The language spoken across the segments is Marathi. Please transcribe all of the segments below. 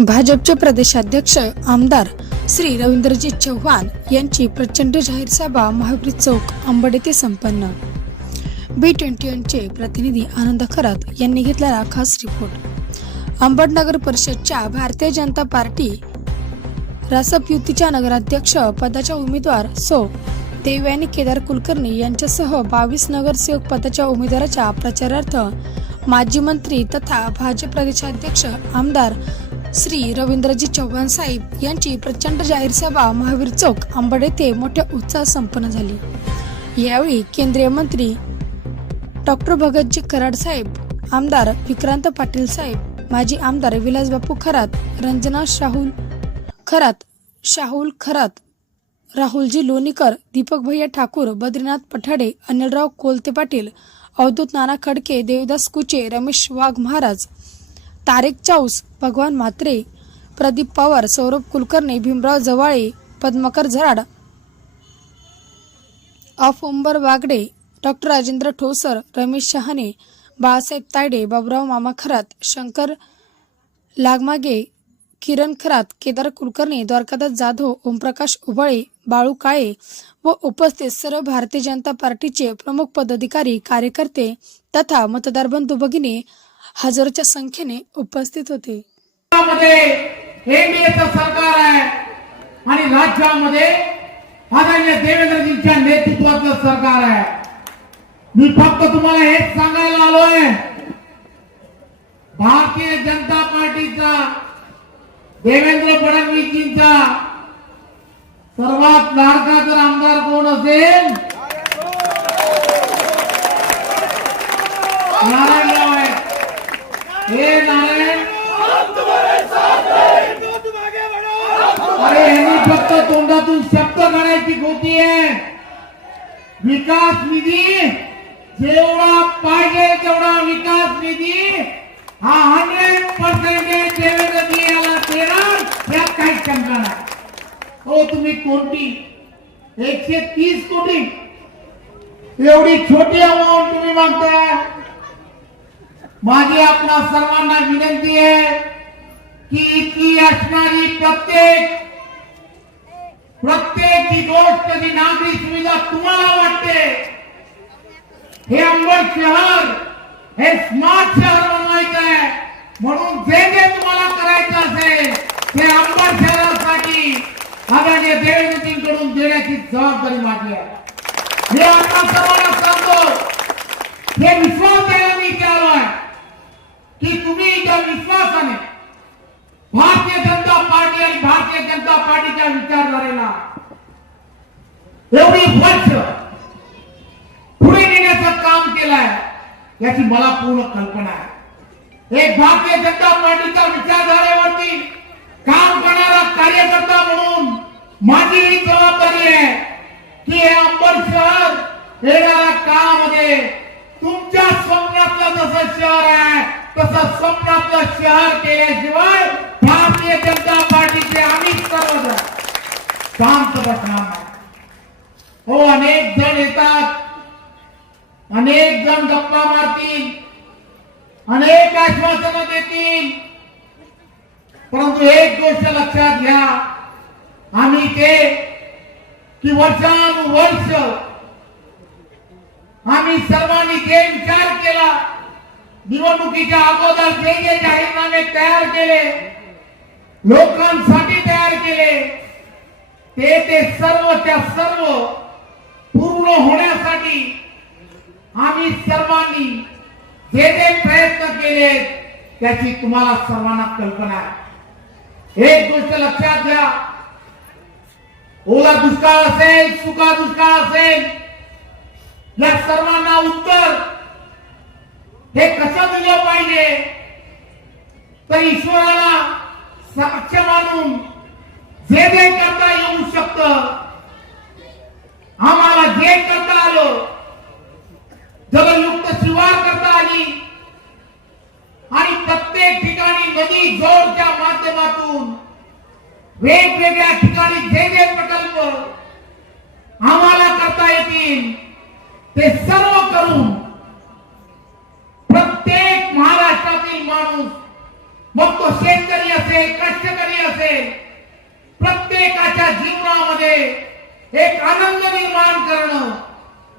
भाजपचे प्रदेशाध्यक्ष आमदार श्री रवींद्रजी चव्हाण यांची प्रचंड जाहीर सभा महावीर चौक अंबड येथे संपन्न। B21चे प्रतिनिधी आनंद खरात यांनी घेतलेला खास रिपोर्ट। अंबड नगर परिषदच्या भारतीय जनता पार्टी रासप युतीच्या नगराध्यक्ष पदाच्या उमेदवार सौ देवयानी केदार कुलकर्णी यांच्यासह 22 नगरसेवक पदाच्या उमेदवाराच्या प्रचारार्थ माजी मंत्री तथा भाजप प्रदेशाध्यक्ष आमदार श्री रवींद्रजी चव्हाण साहेब यांची प्रचंड जाहीर सभा महावीर चौक अंबड येथे मोठ्या उत्साहात संपन्न झाली। यावेळी केंद्रीय मंत्री डॉक्टर भगतजी कराड साहेब, आमदार विक्रांत पाटील साहेब, माजी आमदार विलास बापू खरात, रंजना शाहुल खरात, राहुलजी लोणीकर, दीपक भैया ठाकूर, बद्रीनाथ पठाडे, अनिलराव कोलते पाटील, अवधूत नाना खडके, देवदास कुचे, रमेश वाघ महाराज, तारेक चाऊस, भगवान म्हात्रे, प्रदीप पवार, सौरभ कुलकर्णी, भीमराव जवाळे, पद्माकर झराड, अंबर वागडे, डॉक्टर राजेंद्र ठोसर, रमेश शहाणे, बाळासाहेब तायडे, बाबुराव मामा खरात, शंकर लागमागे, किरण खरात, केदार कुलकर्णी, द्वारकादास जाधव, ओमप्रकाश उबळे, बाळू काळे व उपस्थित सर्व भारतीय जनता पार्टीचे प्रमुख पदाधिकारी, कार्यकर्ते तथा मतदार बंधू भगिनी हजारोच्या संख्येने उपस्थित होते। एनडीएचं सरकार आहे आणि राज्यामध्ये आदरणीय देवेंद्रजींच्या नेतृत्वाचं सरकार आहे। मी फक्त तुम्हाला हेच सांगायला आलोय, भारतीय जनता पार्टीचा देवेंद्र फडणवीसजींचा सर्वात लाडका जर आमदार कोण असेल, नारायणराव आहे। हे नारायण, अरे यांनी फक्त तोंडातून शब्द काढायची गोटी आहे। विकास निधी जेवढा पाहिजे तेवढा विकास निधी हा 100% देवेंद्रजी याला देणार, यात काही शंका नाही। हो, तुम्ही कोटी 130 कोटी एवढी छोटी अमाऊंट तुम्ही मागताय। माझी आपणा सर्वांना विनंती आहे की इतकी असणारी प्रत्येक ही गोष्ट, जी नागरी सुविधा तुम्हाला वाटते, हे अंबड शहर हे स्मार्ट शहर बनवायचं आहे, म्हणून जे जे तुम्हाला करायचं असेल ते अंबड शहरासाठी आदरणीय देवेंद्रजींकडून देण्याची जबाबदारी माझी आहे। हे आपण सर्वांना सांगतो, हे विश्वास द्यायला मी इथे आलोय की तुम्ही त्या विश्वासाने भारतीय जनता पार्टी आणि भारतीय जनता पार्टीच्या विचारधारेला एवढी वर्ष पुढे नेण्याचं काम केलंय, याची मला पूर्ण कल्पना आहे। एक भारतीय जनता पार्टीच्या विचारधारेवरती काम करणारा कार्यकर्ता म्हणून माझी ही जबाबदारी आहे की हे अंबड शहर येणाऱ्या काळामध्ये तुमच्या स्वप्नातलं जसं शहर आहे तसं स्वप्नातलं शहर केल्याशिवाय भारतीय जनता पार्टीचे आम्ही सर्वजण शांत बसणार नाही। हो, अनेक जण येतात, अनेक जण गप्पा मारतील, अनेक आश्वासनं देतील, परंतु एक गोष्ट लक्षात घ्या, आम्ही ते की वर्षानुवर्ष आम्ही सर्वांनी जे विचार केला, निवडणुकीच्या अगोदर जे जे जाहीरनामे तयार केले, लोकांसाठी तयार केले, ते सर्वच्या सर्व पूर्ण होण्यासाठी आम्ही सर्वांनी जे जे प्रयत्न केले त्याची तुम्हाला सर्वांना कल्पना आहे। एक गोष्ट लक्षात घ्या, ओला दुष्काळ असेल, सुका दुष्काळ असेल, या सर्वांना उत्तर हे कसं दिलं पाहिजे, तर ईश्वराला साक्ष मानून जे जे करता येऊ शकतं, आम्हाला जे करता आलं, जलयुक्त शिवार करता आली आणि प्रत्येक ठिकाणी नदी जोडच्या माध्यमातून वेगवेगळ्या ठिकाणी जे जे प्रकल्प आम्हाला करता येतील ते सर्व करून प्रत्येक महाराष्ट्रातील माणूस, मग तो शेतकरी असेल, असेल, कष्टकरी असेल, प्रत्येकाच्या जीवनामध्ये एक आनंद निर्माण करणं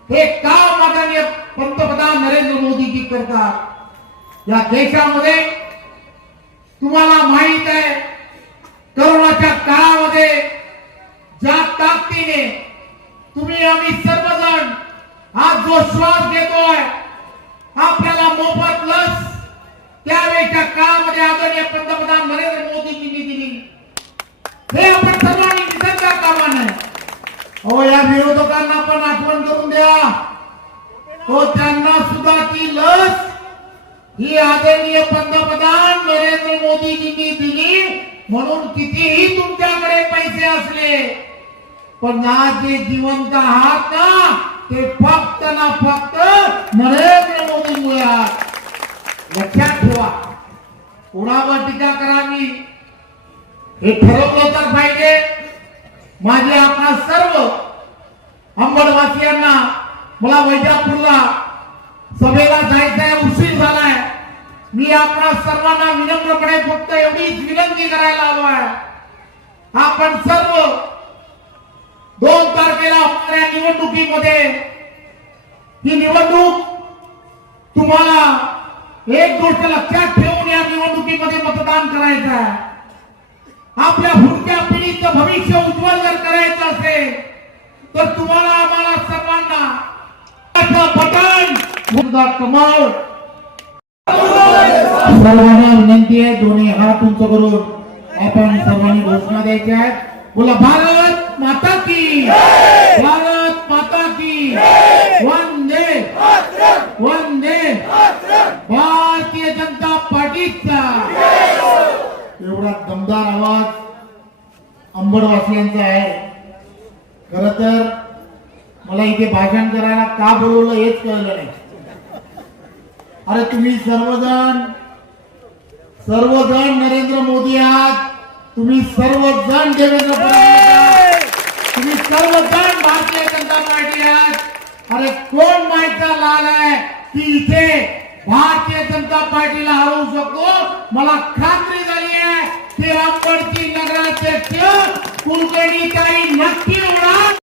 हे काम आदरणीय पंतप्रधान नरेंद्र मोदीजी करतात. या देशामध्ये तुम्हाला माहित आहे, कोरोनाच्या काळामध्ये ज्या ताकदीने तुम्ही आम्ही सर्वजण आज जो श्वास घेतोय, आपल्याला मोफत लस त्यावेळेच्या काळामध्ये आदरणीय पंतप्रधान नरेंद्र मोदीजींनी दिली. हे आपण सर्वांनी विसरता कामा नये. हो, या विरोधकांना पण आठवण करून द्या, हो त्यांना सुद्धा ती लस ही आदरणीय पंतप्रधान नरेंद्र मोदीजींनी दिली. म्हणून कितीही तुमच्याकडे पैसे असले पण आज जे जिवंत आहात ना, ते फक्त ना फक्त नरेंद्र मोदींमुळे. लक्षात ठेवा, कुणावर टीका करावी हे ठरवलं तर पाहिजे. माझे आपणा सर्व अंबडवासियांना मला वैजापूरला सभेला जायचंय, उशीर झालाय. मी आपणा सर्वांना विनम्रपणे फक्त एवढीच विनंती करायला आलो आहे, आपण सर्व 2 तारखेला होणाऱ्या निवडणुकीमध्ये ही निवडणूक तुम्हाला एक गोष्ट लक्षात ठेवून या निवडणुकीमध्ये मतदान करायचं आहे. आपल्या पुढच्या पिढीचं भविष्य उज्ज्वल जर करायचं असेल तर तुम्हाला आम्हाला सर्वांना बटन मुद्दा कमाल. सर्वांना विनंती आहे, दोन्ही हात उंच करून आपण सर्वांनी घोषणा द्यायच्या आहेत. बोला, भारत माता की, भारत माता की, वंदे वंदे भारतीय जनता पार्टीचा. एवढा दमदार आवाज अंबडवासियांचा आहे. खर तर मला इथे भाषण करायला का बोलवलं हेच कळलं नाही. अरे तुम्ही सर्वजण नरेंद्र मोदी आहात, तुम्ही सर्वजण देवेंद्र फडणवीस, तुम्ही सर्वजण भारतीय जनता पार्टी आहात. अरे कोण माहिती लाल आहे की इथे भारतीय जनता पार्टीला हरवू शकतो? मला खात्री झाली आहे की अंबडची नगराध्यक्ष कुलकर्णी ताई नक्की होणार.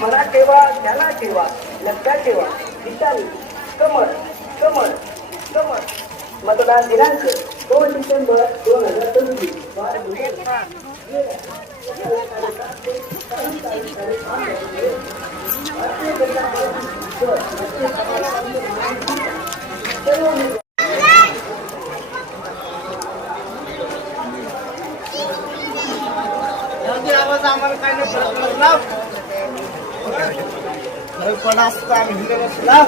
मला ठेवा, त्याला ठेवा, लक्षात ठेवा. दिशाली कमळ कमळ कमळ. मतदान दिनांक 2 डिसेंबर 2024. आवाज आम्हाला काय नाही फरक पडला. पण असतं आम्ही हिंदे बसला.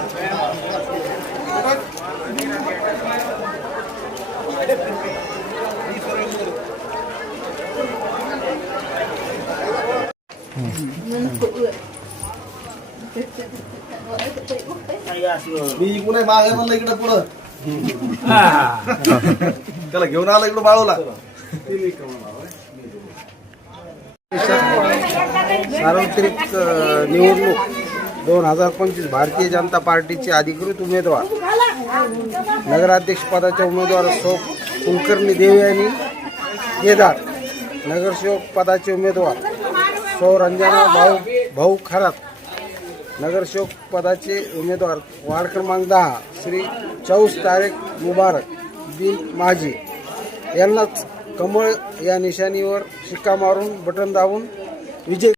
मी कुठे मागे म्हणलं इकडे पुढं त्याला घेऊन आला इकडं बाळूला. सार्वत्रिक निवडणूक 2025 भारतीय जनता पार्टीचे अधिकृत उमेदवार नगराध्यक्ष पदाचे उमेदवार सौ कुलकर्णी देवयानी केदार, नगरसेवक पदाचे उमेदवार सौ रंजना भाऊ खरात, नगरसेवक पदाचे उमेदवार वार्ड क्रमांक 10 श्री चौस तारेक मुबारक बिन माझी यांनाच कमळ या निशाणीवर शिक्का मारून बटन दाबून विजय